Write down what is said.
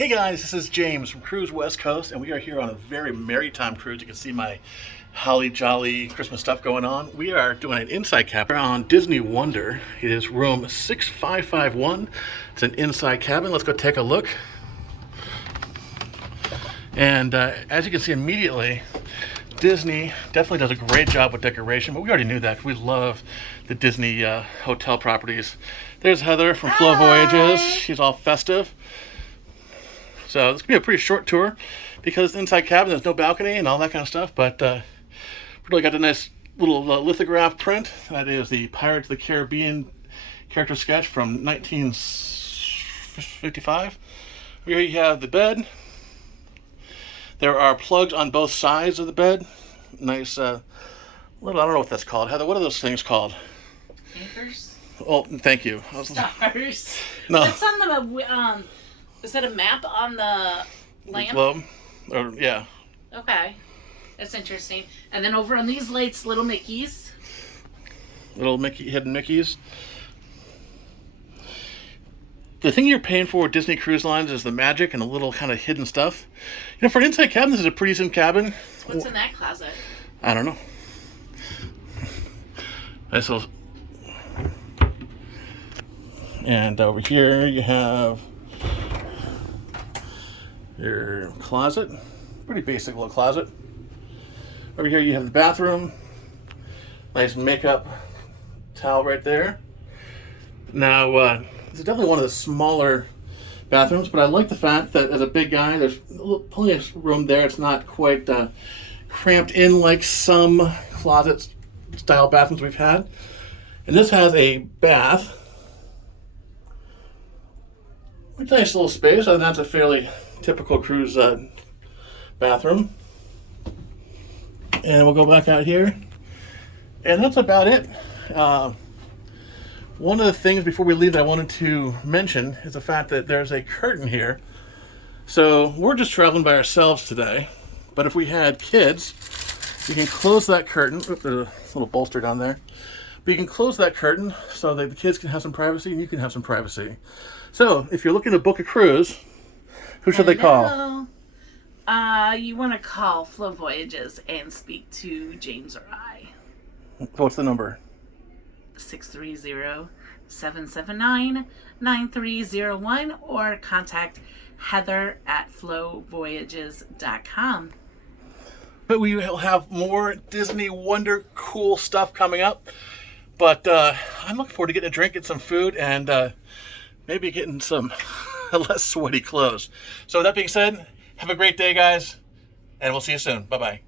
Hey guys, this is James from Cruise West Coast, and we are here on a very merry time cruise. You can see my holly jolly Christmas stuff going on. We are doing an inside cabin on Disney Wonder. It is room 6551. It's an inside cabin. Let's go take a look. And as you can see immediately, Disney definitely does a great job with decoration, but we already knew that. We love the Disney hotel properties. There's Heather from Flow Voyages. She's all festive. So this could be a pretty short tour because inside cabin there's no balcony and all that kind of stuff, but really got a nice little lithograph print. That is the Pirates of the Caribbean character sketch from 1955. Here you have the bed. There are plugs on both sides of the bed. Nice, I don't know what that's called. Heather, what are those things called? Anchors? Oh, thank you. Stars. No. That's on the, is that a map on the lamp? Globe? Or, yeah. Okay. That's interesting. And then over on these lights, little Mickeys. Little hidden Mickeys. The thing you're paying for with Disney Cruise Lines is the magic and the little kind of hidden stuff. You know, for an inside cabin, this is a pretty decent cabin. What's in that closet? I don't know. Nice little... And over here you have your closet. Pretty basic little closet. Over here you have the bathroom. Nice makeup towel right there. Now, this is definitely one of the smaller bathrooms, but I like the fact that as a big guy, there's plenty of room there. It's not quite cramped in like some closet-style bathrooms we've had. And this has a bath. A nice little space. I think that's a fairly typical cruise bathroom. And we'll go back out here. And that's about it. One of the things before we leave that I wanted to mention is the fact that there's a curtain here. So we're just traveling by ourselves today. But if we had kids, you can close that curtain. Oops, there's a little bolster down there. But you can close that curtain so that the kids can have some privacy and you can have some privacy. So if you're looking to book a cruise, who should they call? You want to call Flow Voyages and speak to James or I. What's the number? 630-779-9301 or contact Heather at flowvoyages.com. But we will have more Disney Wonder cool stuff coming up. But I'm looking forward to getting a drink, get some food, and maybe getting some less sweaty clothes. So with that being said, have a great day, guys, and we'll see you soon. Bye-bye.